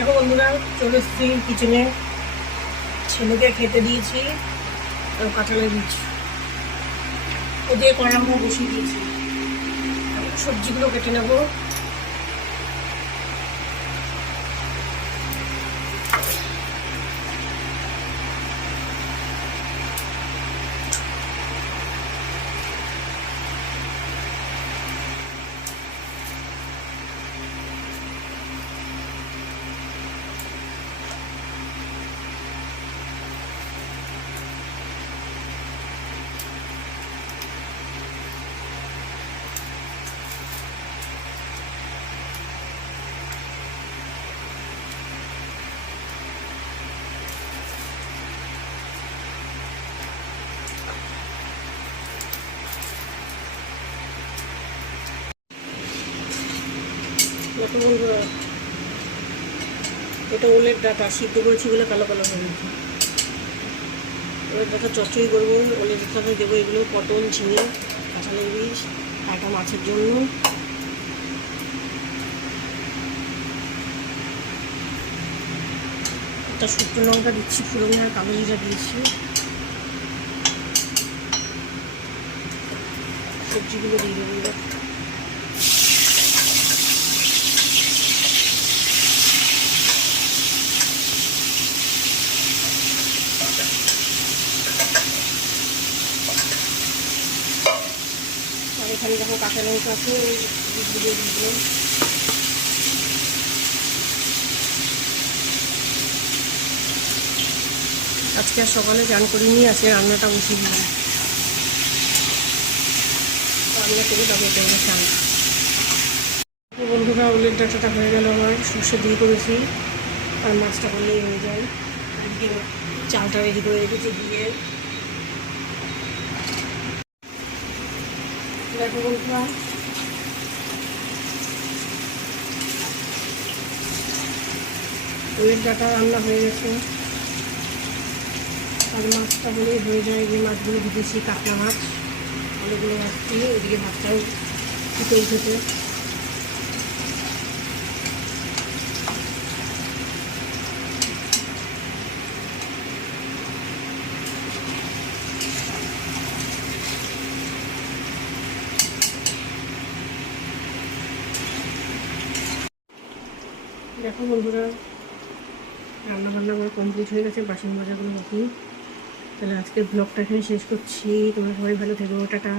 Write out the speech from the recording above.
দেখো বন্ধুরা, চলে এসেছি কিচেনে। ছেলেকে খেতে দিয়েছি, কাঁঠালের বীজ ও দিয়ে কড়া বসিয়ে দিয়েছি। সবজিগুলো কেটে নেবো। দেখো বন্ধুরা, এটা ওলের ডাঁটা সিদ্ধ করেছি বলে কালো কালো হয়ে গেছে। ওলের ডাঁটা চচ্চড়ি করবো, ওলের ডাঁটা দেবো এগুলো পটল, ঝিঙে, কাঁঠালের বীজ, কাঁটা মাছের জন্য। একটা শুকনো লঙ্কা দিচ্ছি ফোড়নে, আর কালো জিরা দিয়েছি। সবজিগুলো দিয়ে দেবো। আর এখানে দেখো কাঁচা লঙ্কা আছে, বীজগুলো দিয়ে দিলাম। আজকে আর সকালে চান করে নিয়ে আসে রান্নাটা বসিয়ে দিলাম। রান্না করে তবে করবো চান। বন্ধুরা, ওলের ডাঁটাটা হয়ে গেল আমার, সর্ষে দিয়ে করেছি, আর মাছটা করলেই হয়ে যায়। আজকে চালটা রেডি করে রেখেছি দিয়ে। দেখো বন্ধুরা, ওলের ডাঁটা রান্না হয়ে গেছে, আর মাছটা হলেই হয়ে যায়। যে মাছগুলো ভেজেছি, কাতলা মাছ অনেকগুলো মাছ দিয়ে, ওদিকে ভাতটাও ফুটে উঠেছে। দেখো বন্ধুরা, রান্না বান্না করে কমপ্লিট হয়ে গেছে, বাসন মাজাগুলো বাকি। তাহলে আজকের ব্লগটা এখানে শেষ করছি। তোমরা সবাই ভালো থেকো, টাটা।